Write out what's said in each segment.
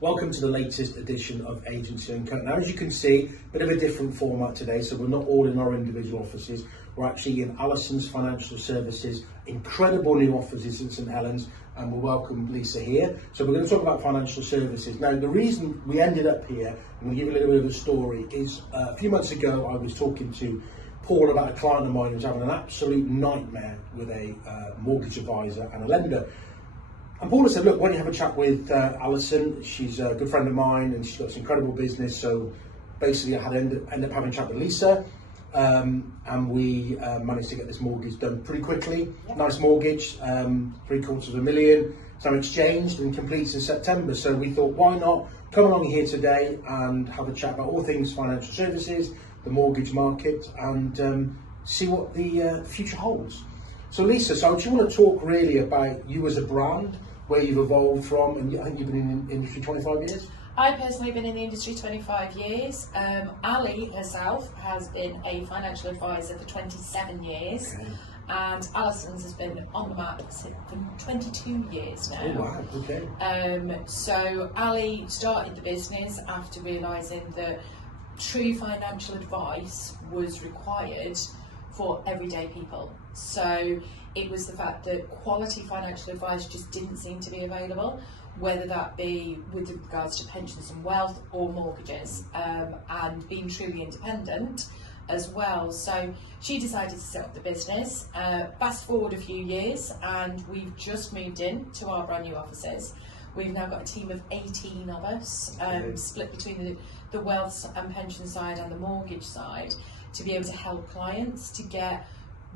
Welcome to the latest edition of Agency Uncut. Now, as you can see, a bit of a different format today, so we're not all in our individual offices. We're actually in Allisons Financial Services, incredible new offices in St Helens, and we'll welcome Lisa here. So we're going to talk about financial services. Now, the reason we ended up here, and we'll give you a little bit of a story, is a few months ago I was talking to Paul about a client of mine who's having an absolute nightmare with a mortgage advisor and a lender. And Paula said, look, why don't you have a chat with Alison? She's a good friend of mine and she's got this incredible business. So basically I had to end up having a chat with Lisa and we managed to get this mortgage done pretty quickly. Yep. Nice mortgage, $750,000. So exchanged and completes in September. So we thought, why not come along here today and have a chat about all things financial services, the mortgage market, and see what the future holds. So Lisa, do you want to talk really about you as a brand, where you've evolved from, and I think you've been in the industry 25 years? I personally have been in the industry 25 years. Ali herself has been a financial advisor for 27 years. Okay. And Allisons has been on the market for 22 years now. Oh wow, okay. So Ali started the business after realising that true financial advice was required for everyday people. So it was the fact that quality financial advice just didn't seem to be available, whether that be with regards to pensions and wealth or mortgages, and being truly independent as well. So she decided to set up the business. Fast forward a few years and we've just moved in to our brand new offices. We've now got a team of 18 of us, split between the wealth and pension side and the mortgage side, to be able to help clients to get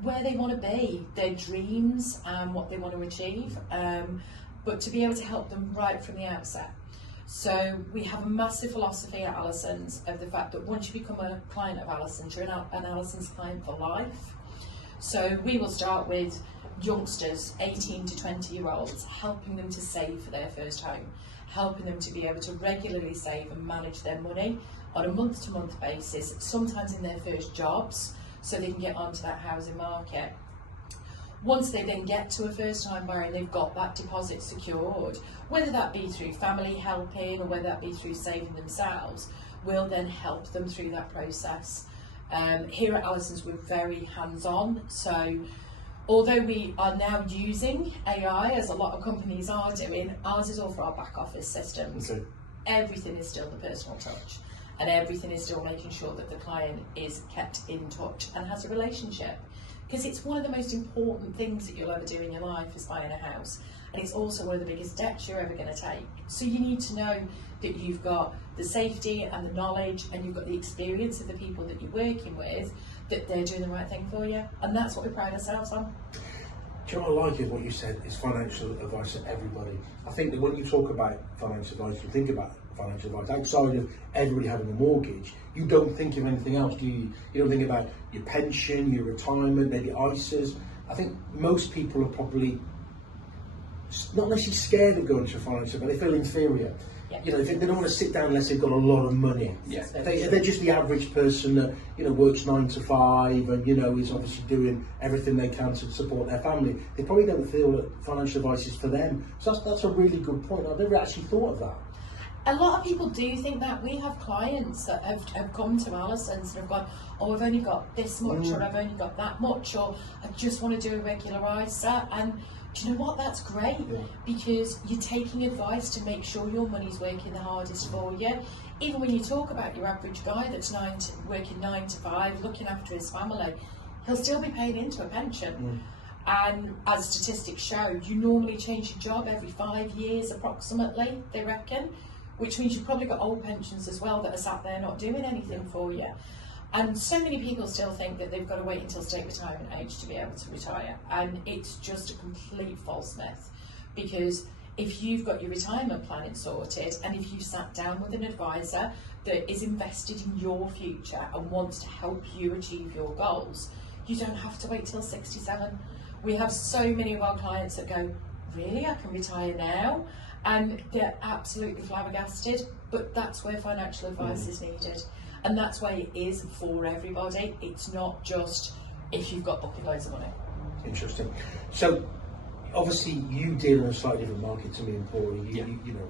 where they want to be, their dreams and what they want to achieve, but to be able to help them right from the outset. So we have a massive philosophy at Allisons of the fact that once you become a client of Allisons, you're an Allisons client for life. So we will start with youngsters, 18 to 20-year-olds, helping them to save for their first home, helping them to be able to regularly save and manage their money on a month-to-month basis, sometimes in their first jobs, so they can get onto that housing market. Once they then get to a first-time buyer and they've got that deposit secured, whether that be through family helping or whether that be through saving themselves, we'll then help them through that process. Here at Allisons, we're very hands-on, so although we are now using AI, as a lot of companies are doing, ours is all for our back office systems. Okay. Everything is still the personal touch, and everything is still making sure that the client is kept in touch and has a relationship. Because it's one of the most important things that you'll ever do in your life is buying a house. And it's also one of the biggest debts you're ever going to take. So you need to know that you've got the safety and the knowledge and you've got the experience of the people that you're working with, that they're doing the right thing for you. And that's what we pride ourselves on. Do you know what I like is what you said is financial advice to everybody. I think that when you talk about financial advice, you think about financial advice outside of everybody having a mortgage. You don't think of anything else, do you? You don't think about your pension, your retirement, maybe ISAs. I think most people are probably not necessarily scared of going to a financial advice. They feel inferior. Yeah. You know, they don't want to sit down unless they've got a lot of money. Yeah. They're just the average person that, you know, works 9 to 5 and, you know, is obviously doing everything they can to support their family. They probably don't feel that financial advice is for them. So that's a really good point. I've never actually thought of that. A lot of people do think that. We have clients that have come to Allisons and have gone, oh, I've only got this much, or I've only got that much, or I just want to do a regular ISA. And do you know what? That's great, because you're taking advice to make sure your money's working the hardest for you. Even when you talk about your average guy that's working 9 to 5, looking after his family, he'll still be paying into a pension. And as statistics show, you normally change your job every 5 years approximately, they reckon, which means you've probably got old pensions as well that are sat there not doing anything for you. And so many people still think that they've got to wait until state retirement age to be able to retire. And it's just a complete false myth. Because if you've got your retirement planning sorted, and if you've sat down with an advisor that is invested in your future and wants to help you achieve your goals, you don't have to wait till 67. We have so many of our clients that go, really, I can retire now? And they're absolutely flabbergasted, but that's where financial advice is needed. And that's why it is for everybody. It's not just if you've got bucket loads of money. Interesting. So, obviously, you deal in a slightly different market to me and Paul. You know,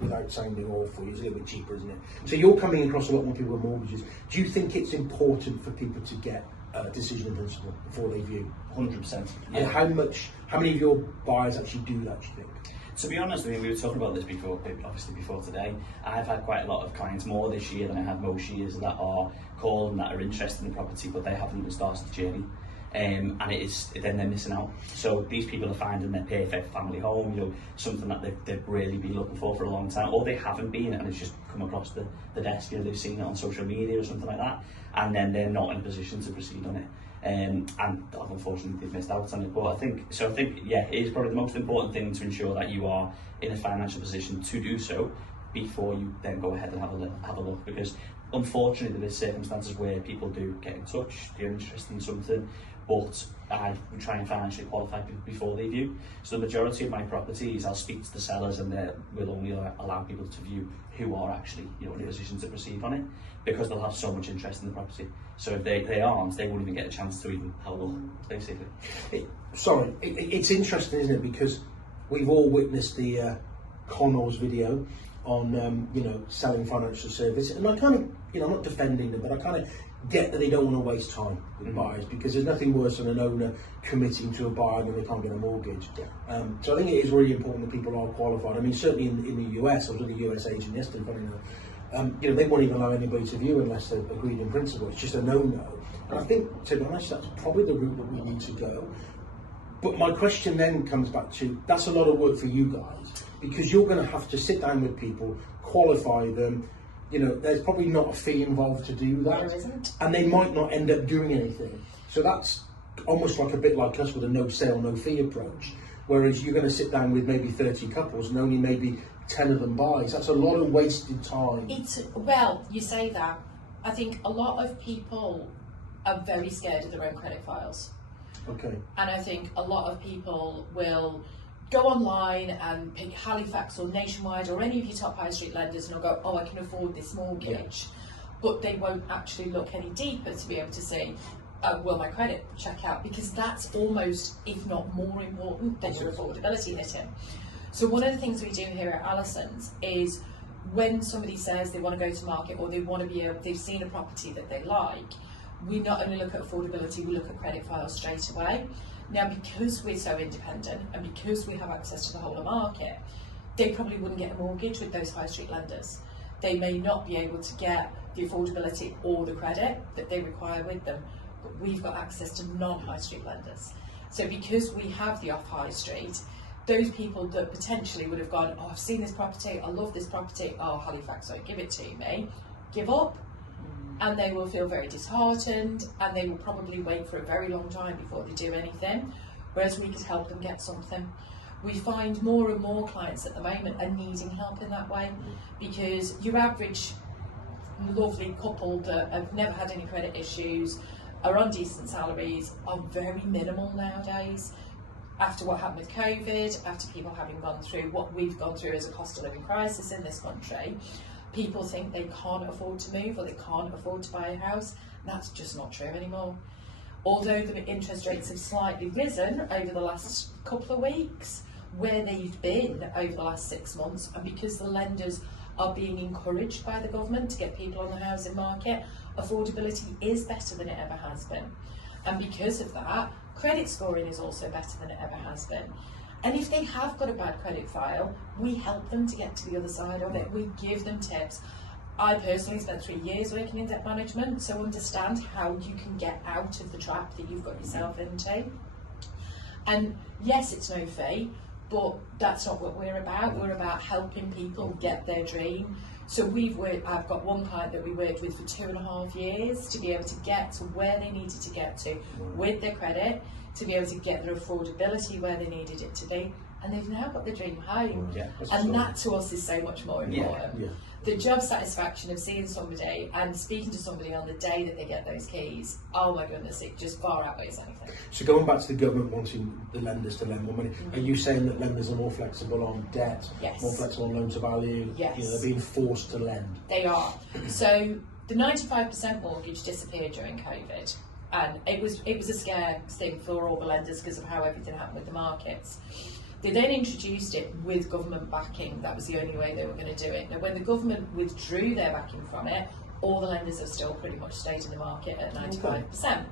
without sounding awful, it's a little bit cheaper, isn't it? So you're coming across a lot more people with mortgages. Do you think it's important for people to get a decision in principle before they view? 100%. Yeah. And how many of your buyers actually do that, do you think? To be honest, I mean, we were talking about this before, obviously before today. I've had quite a lot of clients, more this year than I have most years, that are called and that are interested in the property, but they haven't even started the journey. And then they're missing out. So these people are finding their perfect family home, you know, something that they've really been looking for a long time, or they haven't been, and it's just come across the desk, you know, they've seen it on social media or something like that, and then they're not in a position to proceed on it. And unfortunately they've missed out on it. But I think, yeah, it is probably the most important thing to ensure that you are in a financial position to do so before you then go ahead and have a look, because unfortunately there is circumstances where people do get in touch, they're interested in something, but I would try and financially qualify before they view. So the majority of my properties, I'll speak to the sellers, and we'll only allow people to view who are actually, you know, in a position to proceed on it, because they'll have so much interest in the property. So if they aren't, they won't even get a chance to even have a look, basically. It's interesting, isn't it? Because we've all witnessed the Connell's video on selling financial services, and I kind of, I'm not defending them, but I kind of get that they don't want to waste time with buyers, because there's nothing worse than an owner committing to a buyer and they can't get a mortgage. So I think it is really important that people are qualified. I mean, certainly in the US, I was with a US agent yesterday, funny enough, they won't even allow anybody to view unless they're agreed in principle. It's just a no-no. And I think, to be honest, that's probably the route that we need to go. But my question then comes back to, that's a lot of work for you guys, because you're going to have to sit down with people, qualify them. There's probably not a fee involved to do that. There isn't. And they might not end up doing anything. So that's almost like a bit like us with a no sale, no fee approach. Whereas you're going to sit down with maybe 30 couples and only maybe 10 of them buys. That's a lot of wasted time. Well, you say that. I think a lot of people are very scared of their own credit files. Okay. And I think a lot of people will go online and pick Halifax or Nationwide or any of your top high street lenders, and they'll go, oh, I can afford this mortgage. But they won't actually look any deeper to be able to say, will my credit check out? Because that's almost, if not more important than your affordability hitting. So one of the things we do here at Allisons is, when somebody says they want to go to market, or they've seen a property that they like, we not only look at affordability, we look at credit files straight away. Now, because we're so independent and because we have access to the whole of market, they probably wouldn't get a mortgage with those high street lenders. They may not be able to get the affordability or the credit that they require with them, but we've got access to non-high street lenders. So because we have the off-high street, those people that potentially would have gone, oh, I've seen this property, I love this property, oh, Halifax, so give it to me, give up. And they will feel very disheartened, and they will probably wait for a very long time before they do anything, whereas we could help them get something. We find more and more clients at the moment are needing help in that way, because your average lovely couple that have never had any credit issues, are on decent salaries, are very minimal nowadays. After what happened with COVID, after people having gone through what we've gone through as a cost of living crisis in this country, people think they can't afford to move, or they can't afford to buy a house. That's just not true anymore. Although the interest rates have slightly risen over the last couple of weeks, where they've been over the last 6 months, and because the lenders are being encouraged by the government to get people on the housing market, affordability is better than it ever has been. And because of that, credit scoring is also better than it ever has been. And if they have got a bad credit file, we help them to get to the other side of it. We give them tips. I personally spent 3 years working in debt management, so understand how you can get out of the trap that you've got yourself into. And yes, it's no fee, but that's not what we're about. We're about helping people get their dream. So I've got one client that we worked with for 2.5 years to be able to get to where they needed to get to with their credit, to be able to get their affordability where they needed it to be, and they've now got the dream home. And that to us is so much more important. The job satisfaction of seeing somebody and speaking to somebody on the day that they get those keys, oh my goodness, it just far outweighs anything. So going back to the government wanting the lenders to lend more money, are you saying that lenders are more flexible on debt, more flexible on loan to value? Yes. They're being forced to lend? They are. So the 95% mortgage disappeared during COVID. And it was a scare thing for all the lenders because of how everything happened with the markets. They then introduced it with government backing. That was the only way they were going to do it. Now, when the government withdrew their backing from it, all the lenders have still pretty much stayed in the market at 95%.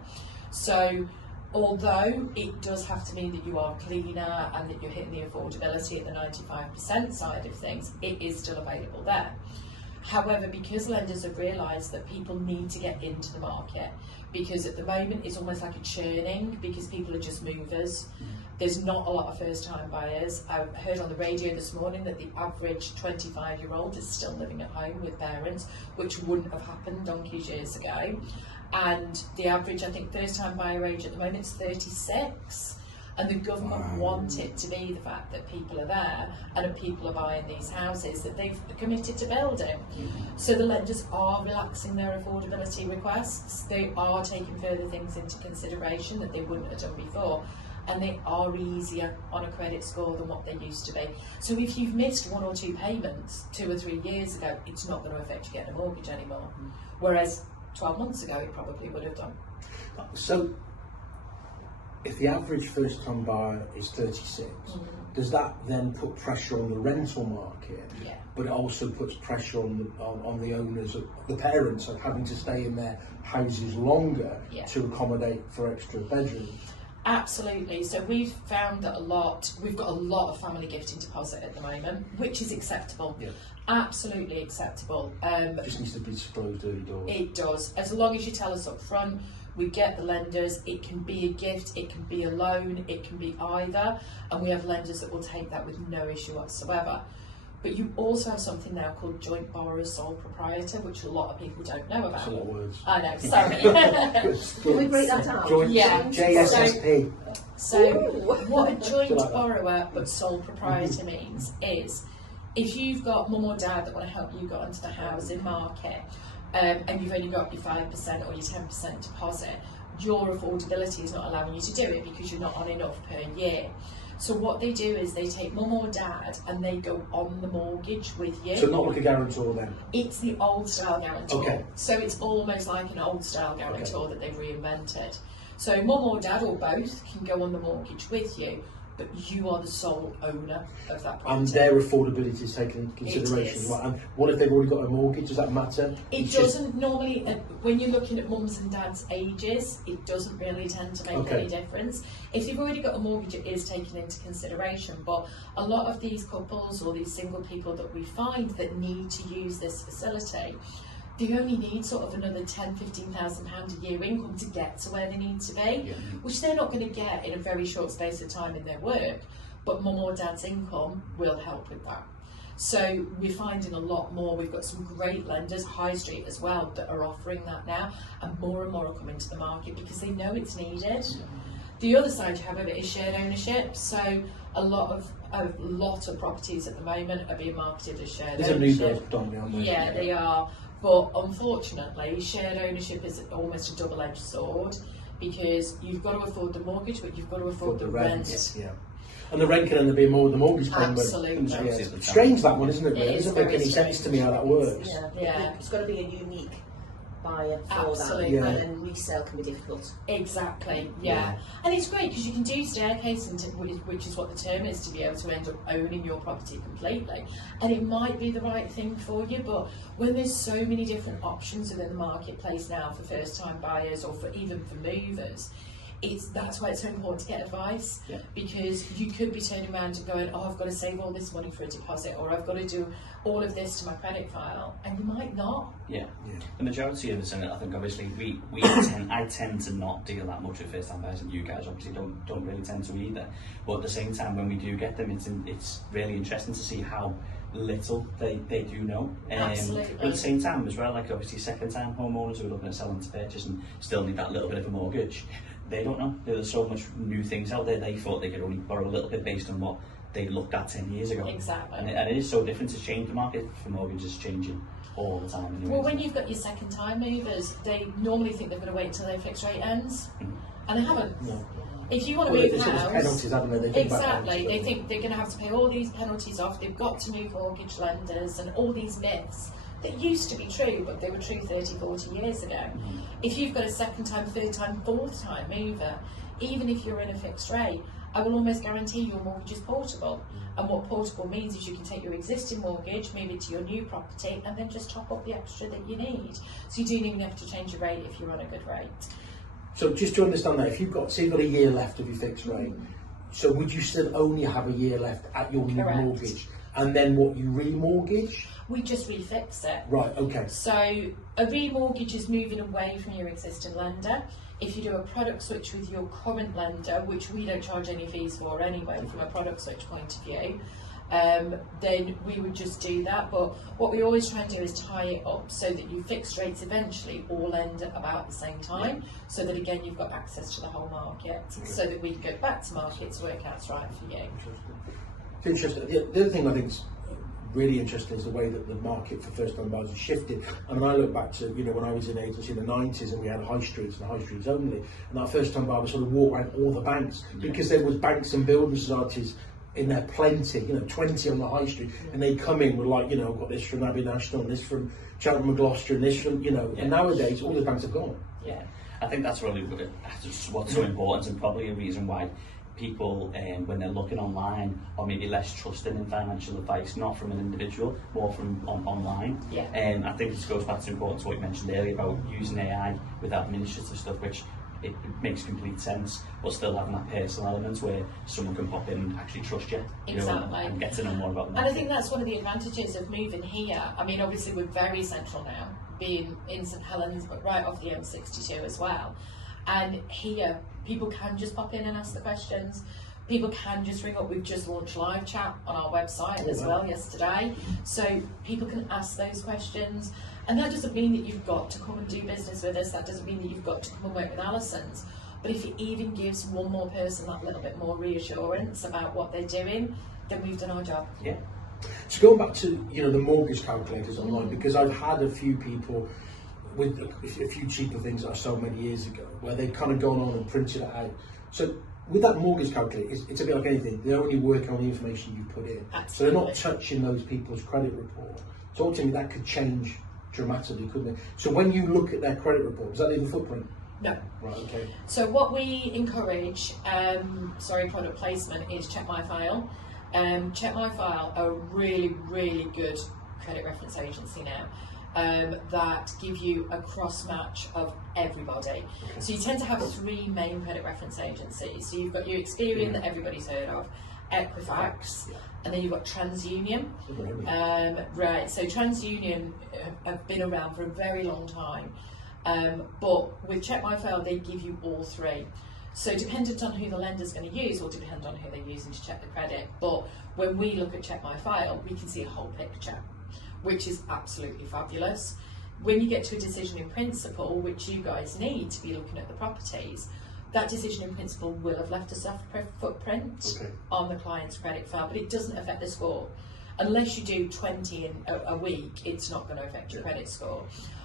So, although it does have to mean that you are cleaner and that you're hitting the affordability at the 95% side of things, it is still available there. However, because lenders have realised that people need to get into the market, because at the moment it's almost like a churning, because people are just movers. There's not a lot of first-time buyers. I heard on the radio this morning that the average 25-year-old is still living at home with parents, which wouldn't have happened donkeys years ago. And the average, I think, first-time buyer age at the moment is 36. And the government want it to be the fact that people are there and that people are buying these houses that they've committed to building. So the lenders are relaxing their affordability requests. They are taking further things into consideration that they wouldn't have done before. And they are easier on a credit score than what they used to be. So if you've missed 1 or 2 payments 2 or 3 years ago, it's not going to affect you getting a mortgage anymore. Whereas 12 months ago, it probably would have done. So, if the average first-time buyer is 36, does that then put pressure on the rental market? Yeah. But it also puts pressure on the owners, the parents, of having to stay in their houses longer to accommodate for extra bedrooms. Absolutely. So we've found that we've got a lot of family gifting deposit at the moment, which is acceptable. Yeah. Absolutely acceptable. It just needs to be disclosed early doors. It does. As long as you tell us up front, we get the lenders. It can be a gift, it can be a loan, it can be either, and we have lenders that will take that with no issue whatsoever. But you also have something now called joint borrower sole proprietor, which a lot of people don't know about. That's a lot of words. I know, sorry. Can we break that down? Joint, yeah. JSSP. So what a joint borrower but sole proprietor means is, if you've got mum or dad that want to help you get onto the housing market, and you've only got your 5% or your 10% deposit, your affordability is not allowing you to do it because you're not on enough per year. So what they do is they take mum or dad and they go on the mortgage with you. So not like a guarantor then? It's the old style guarantor. Okay. So it's almost like an old style guarantor that they've reinvented. So mum or dad or both can go on the mortgage with you, but you are the sole owner of that property. And their affordability is taken into consideration. It is. And what if they've already got a mortgage? Does that matter? It doesn't normally, when you're looking at mums and dads' ages, it doesn't really tend to make any difference. If they've already got a mortgage, it is taken into consideration. But a lot of these couples or these single people that we find that need to use this facility, they only need sort of another £10,000–15,000 a year income to get to where they need to be, which they're not going to get in a very short space of time in their work, but mum or dad's income will help with that. So we're finding a lot more. We've got some great lenders, high street as well, that are offering that now, and more are coming to the market because they know it's needed. The other side you have of it is shared ownership. So a lot of properties at the moment are being marketed as shared ownership. There's a new build predominantly on there. Yeah, they are. But unfortunately, shared ownership is almost a double-edged sword, because you've got to afford the mortgage, but you've got to afford the rent. Yeah. And the rent can end up being more than the mortgage payment. Absolutely. Yeah. Strange that one, isn't it? It doesn't make any strange. sense to me how that works. Yeah. It's got to be a unique buyer for Absolutely. that, and then resale can be difficult. Exactly, yeah. And it's great because you can do staircase, which is what the term is, to be able to end up owning your property completely. And it might be the right thing for you, but when there's so many different options within the marketplace now for first-time buyers or for even for movers, that's why it's so important to get advice, because you could be turning around and going, oh, I've got to save all this money for a deposit, or I've got to do all of this to my credit file, and you might not. The majority of us, and I think obviously I tend to not deal that much with first-time buyers, and you guys obviously don't really tend to either. But at the same time, when we do get them, it's really interesting to see how little they do know. Absolutely. But at the same time as well, like obviously second-time homeowners who are looking at selling to purchase and still need that little bit of a mortgage, they don't know. There's so much new things out there. They thought they could only borrow a little bit based on what they looked at 10 years ago. Exactly. And it is so different. It's changed. The market for mortgages is changing all the time. Anyway, well, when you've got your second-time movers, they normally think they're going to wait until their fixed rate ends, and they haven't. No. If you want to move house, penalties, haven't they? Exactly. They think they're going to have to pay all these penalties off. They've got to move mortgage lenders and all these myths that used to be true, but they were true 30, 40 years ago. If you've got a second-time, third-time, fourth-time mover, even if you're in a fixed rate, I will almost guarantee your mortgage is portable. And what portable means is you can take your existing mortgage, move it to your new property, and then just top up the extra that you need. So you don't even have to change your rate if you're on a good rate. So just to understand that, if you've got, say you've got a year left of your fixed rate, so would you still only have a year left at your new Correct. mortgage? And then what, you remortgage? We just refix it. Right, okay. So a remortgage is moving away from your existing lender. If you do a product switch with your current lender, which we don't charge any fees for anyway from a product switch point of view, then we would just do that. But what we always try and do is tie it up so that you fixed rates eventually all end at about the same time, so that again you've got access to the whole market, so that we can go back to market to work out what's right for you. Interesting. The other thing I think is really interesting is the way that the market for first-time buyers has shifted. I mean, I look back to, you know, when I was in agency in the 90s and we had high streets and high streets only, and that first-time buyer would sort of walk around all the banks, because there was banks and building societies in there plenty, you know, 20 on the high street, and they come in with, like, you know, I've got this from Abbey National and this from Cheltenham and Gloucester and this from, you know, and nowadays all the banks have gone. Yeah, I think that's really what's so important, and probably a reason why people, when they're looking online, are maybe less trusting in financial advice, not from an individual, more from online. Yeah. I think this goes back to important to what you mentioned earlier about using AI with administrative stuff, which it makes complete sense, but still having that personal element where someone can pop in and actually trust you, Exactly. and get to know more about them. And I think that's one of the advantages of moving here. I mean, obviously we're very central now, being in St Helens, but right off the M62 as well. And here, people can just pop in and ask the questions. People can just ring up. We've just launched live chat on our website as well yesterday. So people can ask those questions. And that doesn't mean that you've got to come and do business with us. That doesn't mean that you've got to come and work with Allisons. But if it even gives one more person that little bit more reassurance about what they're doing, then we've done our job. Yeah. So going back to, you know, the mortgage calculators online, because I've had a few people with a few cheaper things that I sold many years ago, where they've kind of gone on and printed it out. So with that mortgage calculator, it's a bit like anything. They only work on the information you put in. Absolutely. So they're not touching those people's credit report. So ultimately that could change dramatically, couldn't it? So when you look at their credit report, does that leave a footprint? No. Right, okay. So what we encourage, product placement, is Check My File. Check My File are a really, really good credit reference agency now. That give you a cross match of everybody. Okay. So you tend to have three main credit reference agencies. So you've got your Experian that everybody's heard of, Equifax, and then you've got TransUnion. Right, so TransUnion have been around for a very long time, but with Check My File they give you all three. So dependent on who the lender's going to use will depend on who they're using to check the credit. But when we look at Check My File, we can see a whole picture, which is absolutely fabulous. When you get to a decision in principle, which you guys need to be looking at the properties, that decision in principle will have left a soft footprint on the client's credit file, but it doesn't affect the score. Unless you do 20 in a week, it's not going to affect your credit score.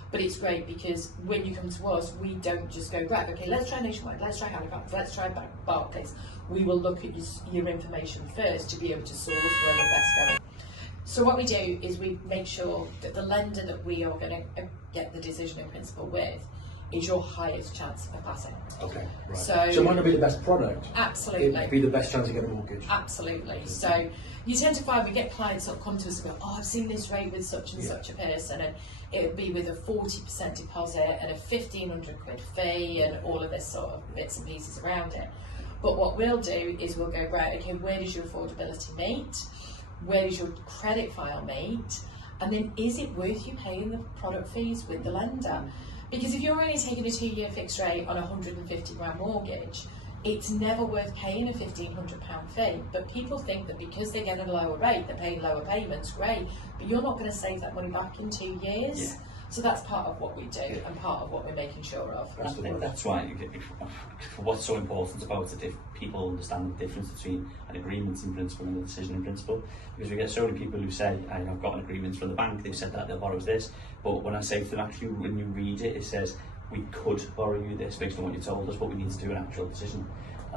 But it's great because when you come to us, we don't just go, right, okay, let's try Nationwide, let's try Halifax, let's try Barclays. We will look at your information first to be able to source where you're best going. So what we do is we make sure that the lender that we are going to get the decision in principle with is your highest chance of passing. Okay, right. So it might not be the best product. Absolutely. It might be the best chance to get a mortgage. Absolutely. So you tend to find we get clients that come to us and go, oh, I've seen this rate with such and such a person, and it would be with a 40% deposit and a £1,500 fee and all of this sort of bits and pieces around it. But what we'll do is we'll go, right, okay, where does your affordability meet? Where does your credit file meet? And then is it worth you paying the product fees with the lender? Because if you're only taking a 2-year fixed rate on a £150,000 mortgage, it's never worth paying a £1,500 fee. But people think that because they get a lower rate, they're paying lower payments, great, but you're not going to save that money back in 2 years. Yeah. So that's part of what we do and part of what we're making sure of. I think that's why what's so important about it, if people understand the difference between an agreement in principle and a decision in principle. Because we get so many people who say, I've got an agreement from the bank, they've said that they'll borrow us this, but when I say to them, actually when you read it, it says, we could borrow you this based on what you told us, but we need to do an actual decision.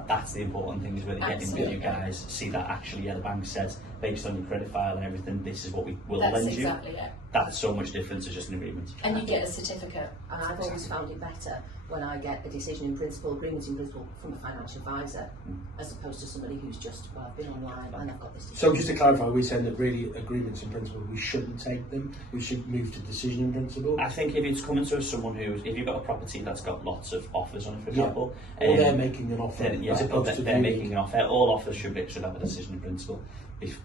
That's the important thing, is where they get in with you guys, see that actually, the bank says based on your credit file and everything, this is what we will That's lend you. exactly it. That's so much different to just an agreement. And you get a certificate. And I've always found it better when I get a decision in principle, agreement in principle from a financial advisor, as opposed to somebody who's just, well, I've been online and I've got this decision. So just to clarify, we're saying that really agreements in principle, we shouldn't take them. We should move to decision in principle. I think if it's coming to someone who's, if you've got a property that's got lots of offers on it, for example, or they're making an offer, then, as opposed to they're making an offer. All offers should have a decision in principle.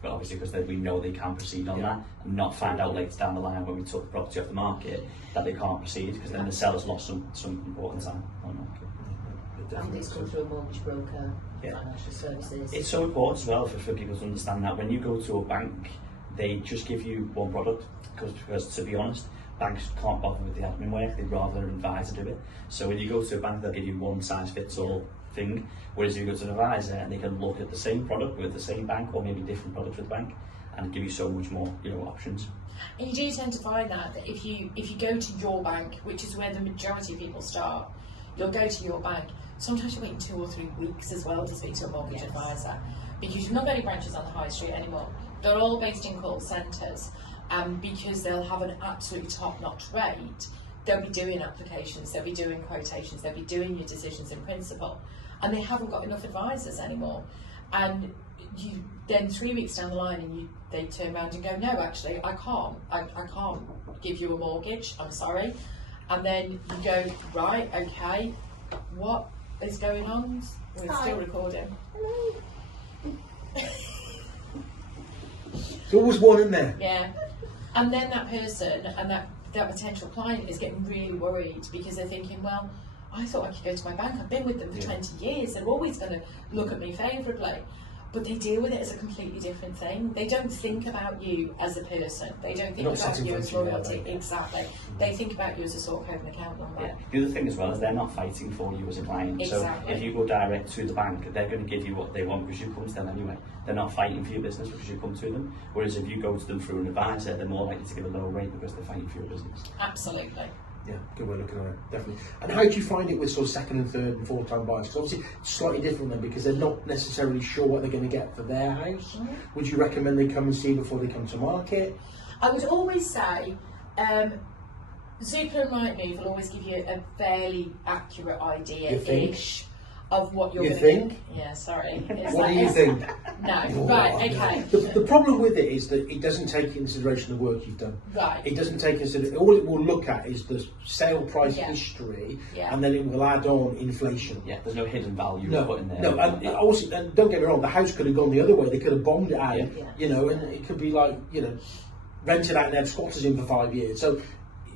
But obviously, because we know they can proceed on that, and not find out later down the line when we took the property off the market that they can't proceed, because then the seller's lost some important time on the market. And it's come through a mortgage broker, financial services. It's so important as well for people to understand that when you go to a bank, they just give you one product, because to be honest, banks can't bother with the admin work, they'd rather an advisor do it. So when you go to a bank, they'll give you one size fits all thing, whereas if you go to an advisor and they can look at the same product with the same bank, or maybe different products with the bank, and give you so much more, options. And you do tend to find that if you go to your bank, which is where the majority of people start, you'll go to your bank. Sometimes you're waiting 2 or 3 weeks as well to speak to a mortgage advisor, because you've not got any branches on the high street anymore. They're all based in call centres, and because they'll have an absolutely top-notch rate, they'll be doing applications, they'll be doing quotations, they'll be doing your decisions in principle, and they haven't got enough advisors anymore. And you then 3 weeks down the line, and they turn around and go, no, actually, I can't give you a mortgage, I'm sorry. And then you go, right, okay, what is going on? We're still recording. There's always one in there. Yeah. And then that person and that potential client is getting really worried, because they're thinking, well, I thought I could go to my bank, I've been with them for 20 years, they're always going to look at me favourably. But they deal with it as a completely different thing. They don't think about you as a person. They don't think about you as royalty. Exactly. They think about you as a sort code and account number. Yeah. The other thing as well is they're not fighting for you as a client. Exactly. So if you go direct to the bank, they're going to give you what they want because you come to them anyway. They're not fighting for your business because you come to them. Whereas if you go to them through an advisor, they're more likely to give a lower rate because they're fighting for your business. Absolutely. Yeah, good way of looking at it, definitely. And how do you find it with sort of second and third and fourth time buyers? Because obviously it's slightly different then, because they're not necessarily sure what they're going to get for their house. Would you recommend they come and see before they come to market? I would always say Zoopla and Rightmove will always give you a fairly accurate idea-ish of what you're going to think. Yeah, sorry. What do you think? No, right, okay. The problem with it is that it doesn't take into consideration the work you've done. Right. It doesn't take consideration. All it will look at is the sale price history, and then it will add on inflation. Yeah, there's no hidden value put in there. No, and also, and don't get me wrong, the house could have gone the other way. They could have bombed it out, and it could be like, rented out and had squatters in for 5 years. So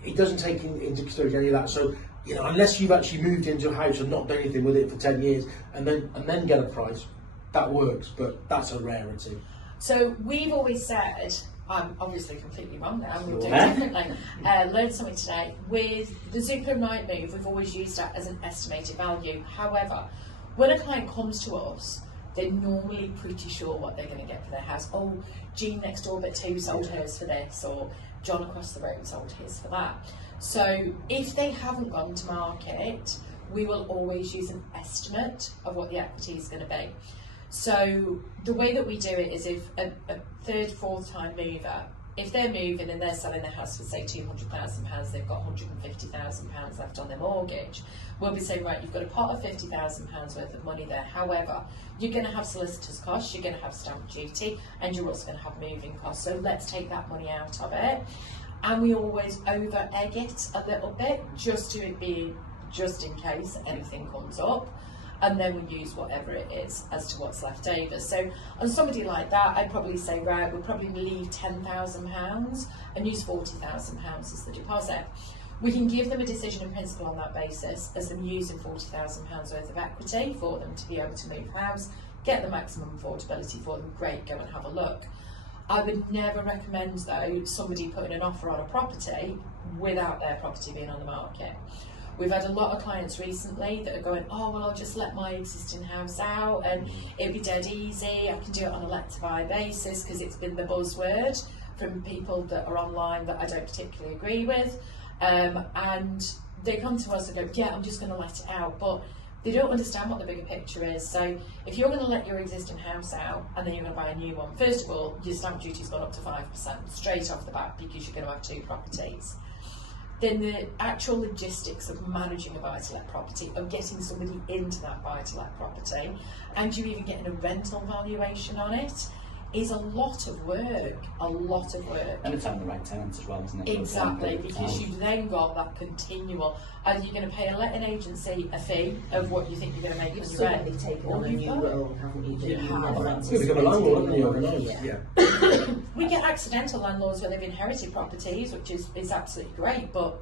it doesn't take into consideration any of that. So, unless you've actually moved into a house and not done anything with it for 10 years and then get a price, that works, but that's a rarity. So we've always said, I'm obviously completely wrong now, we'll do it differently. Learned something today. With the Zoopla and Rightmove, we've always used that as an estimated value. However, when a client comes to us, they're normally pretty sure what they're going to get for their house. Oh, Jean next door but 2 sold hers for this, or John across the road sold his for that. So if they haven't gone to market, we will always use an estimate of what the equity is going to be. So the way that we do it is if a third, fourth time mover, if they're moving and they're selling their house for say £200,000, they've got £150,000 left on their mortgage, we'll be saying, right, you've got a pot of £50,000 worth of money there. However, you're going to have solicitors' costs, you're going to have stamp duty, and you're also going to have moving costs. So let's take that money out of it. And we always over-egg it a little bit, just in case anything comes up. And then we use whatever it is as to what's left over. So on somebody like that, I'd probably say, right, we'll probably leave £10,000 and use £40,000 as the deposit. We can give them a decision in principle on that basis, as them using £40,000 worth of equity for them to be able to move house, get the maximum affordability for them. Great, go and have a look. I would never recommend, though, somebody putting an offer on a property without their property being on the market. We've had a lot of clients recently that are going, oh, well, I'll just let my existing house out and it'll be dead easy. I can do it on a let-to-buy basis, because it's been the buzzword from people that are online that I don't particularly agree with. And they come to us and go, yeah, I'm just going to let it out. But They don't understand what the bigger picture is. So if you're going to let your existing house out and then you're going to buy a new one, first of all, your stamp duty's gone up to 5% straight off the bat because you're going to have 2 properties. Then the actual logistics of managing a buy-to-let property, of getting somebody into that buy-to-let property, and you even getting a rental valuation on it, is a lot of work, And it's having the right tenants as well, isn't it? Exactly, because you've then got that continual, are you going to pay a letting agency a fee of what you think you're going to make You've on your suddenly rent? taken on a new role, haven't you? You have. You become a landlord, haven't you, overnight? Yeah. We get accidental landlords where they've inherited properties, which is absolutely great, but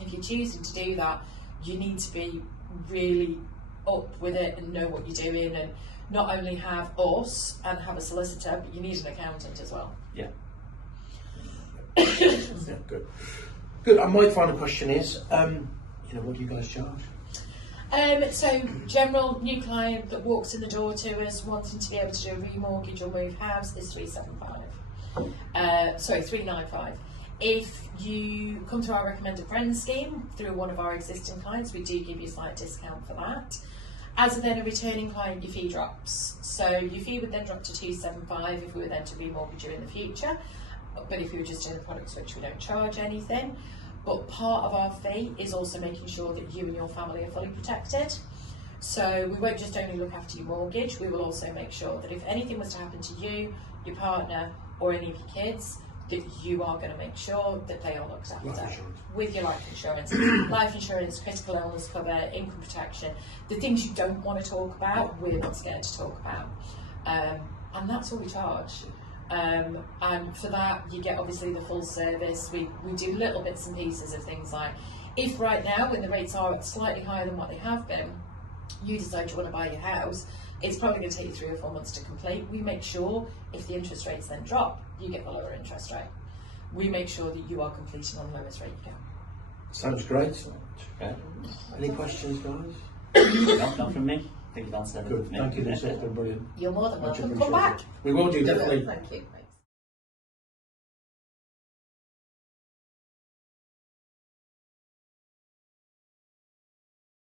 if you're choosing to do that, you need to be really up with it and know what you're doing, and not only have us and have a solicitor, but you need an accountant as well. Yeah. Yeah, good. Good. And my final question is, what do you guys charge? So, general new client that walks in the door to us wanting to be able to do a remortgage or move house is 395. If you come to our recommended friends scheme through one of our existing clients, we do give you a slight discount for that. As then a returning client, your fee drops. So your fee would then drop to 275 if we were then to remortgage you in the future. But if you were just doing a product switch, we don't charge anything. But part of our fee is also making sure that you and your family are fully protected. So we won't just only look after your mortgage, we will also make sure that if anything was to happen to you, your partner, or any of your kids, that you are going to make sure that they are looked after with your life insurance, critical illness cover, income protection, the things you don't want to talk about, we're not scared to talk about. And that's all we charge. And for that, you get obviously the full service. We do little bits and pieces of things like, if right now, when the rates are slightly higher than what they have been, you decide you want to buy your house, it's probably going to take you 3 or 4 months to complete. We make sure if the interest rates then drop, you get the lower interest rate. We make sure that you are completing on the lowest rate you can. Sounds great. Okay. Any questions, guys? Not from me. I think you've answered everything. Good. Thank you. That's been brilliant. You're more than Much welcome. Come appreciated. back. We will do, definitely. Thank you.